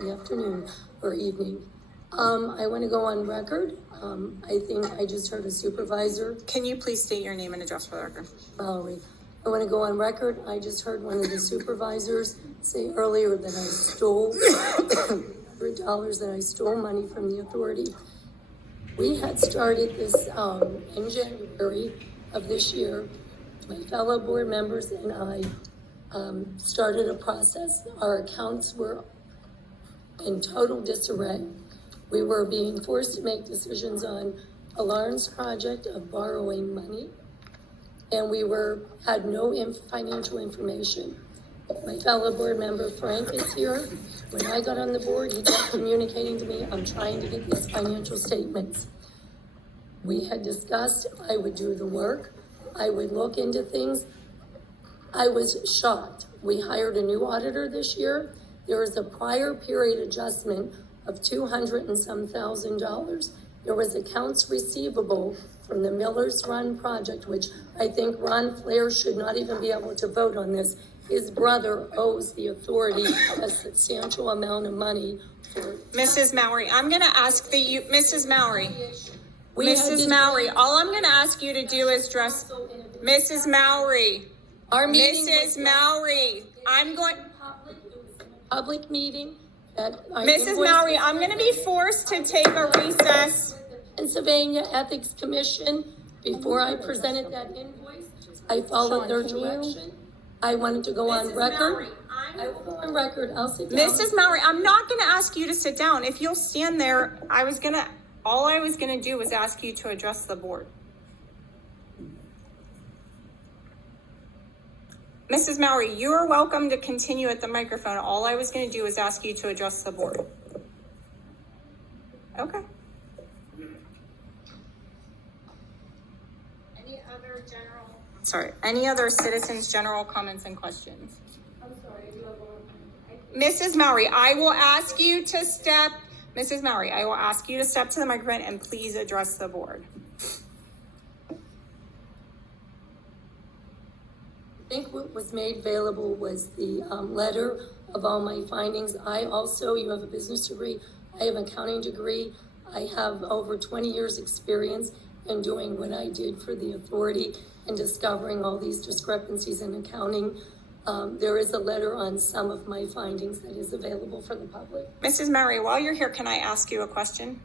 the afternoon or evening. I want to go on record. I think I just heard a supervisor. Can you please state your name and address for the record? Moury. I want to go on record. I just heard one of the supervisors say earlier that I stole $100, that I stole money from the authority. We had started this in January of this year. My fellow board members and I started a process. Our accounts were in total disarray. We were being forced to make decisions on a Lawrence project of borrowing money, and we had no financial information. My fellow board member Frank is here. When I got on the board, he kept communicating to me, I'm trying to get these financial statements. We had discussed I would do the work. I would look into things. I was shocked. We hired a new auditor this year. There was a prior period adjustment of $200 and some thousand. There was accounts receivable from the Miller's Run project, which I think Ron Flair should not even be able to vote on this. His brother owes the authority a substantial amount of money for— Mrs. Moury, I'm going to ask Mrs. Moury. Mrs. Moury, all I'm going to ask you to do is Mrs. Moury. Mrs. Moury, I'm going— public meeting. Mrs. Moury, I'm going to be forced to take a recess. Pennsylvania Ethics Commission, before I presented that invoice, I followed their direction. I wanted to go on record. I will go on record. I'll sit down. Mrs. Moury, I'm not going to ask you to sit down. If you'll stand there, all I was going to do was ask you to address the board. Mrs. Moury, you are welcome to continue at the microphone. All I was going to do was ask you to address the board. Okay. Any other citizens' general comments and questions? I'm sorry. Mrs. Moury, I will ask you to step. Mrs. Moury, I will ask you to step to the microphone and please address the board. I think what was made available was the letter of all my findings. You have a business degree. I have an accounting degree. I have over 20 years experience in doing what I did for the authority and discovering all these discrepancies in accounting. There is a letter on some of my findings that is available for the public. Mrs. Moury, while you're here, can I ask you a question?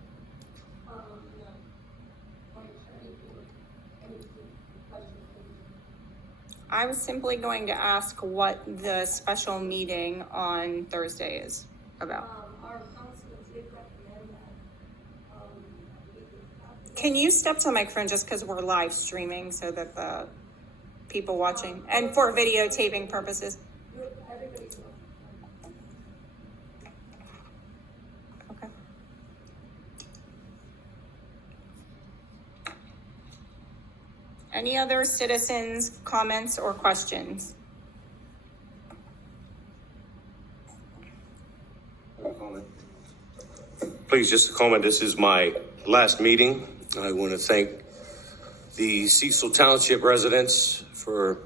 I was simply going to ask what the special meeting on Thursday is about. Our council did recommend that. Can you step to the microphone just because we're live streaming so that the people watching and for videotaping purposes? Okay. Any other citizens' comments or questions? Please, just a comment. This is my last meeting. I want to thank the Cecil Township residents for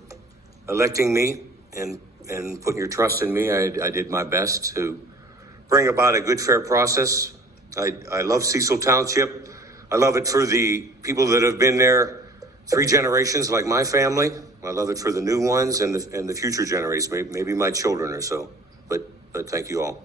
electing me and putting your trust in me. I did my best to bring about a good, fair process. I love Cecil Township. I love it for the people that have been there 3 generations, like my family. I love it for the new ones and the future generations, maybe my children or so. But thank you all.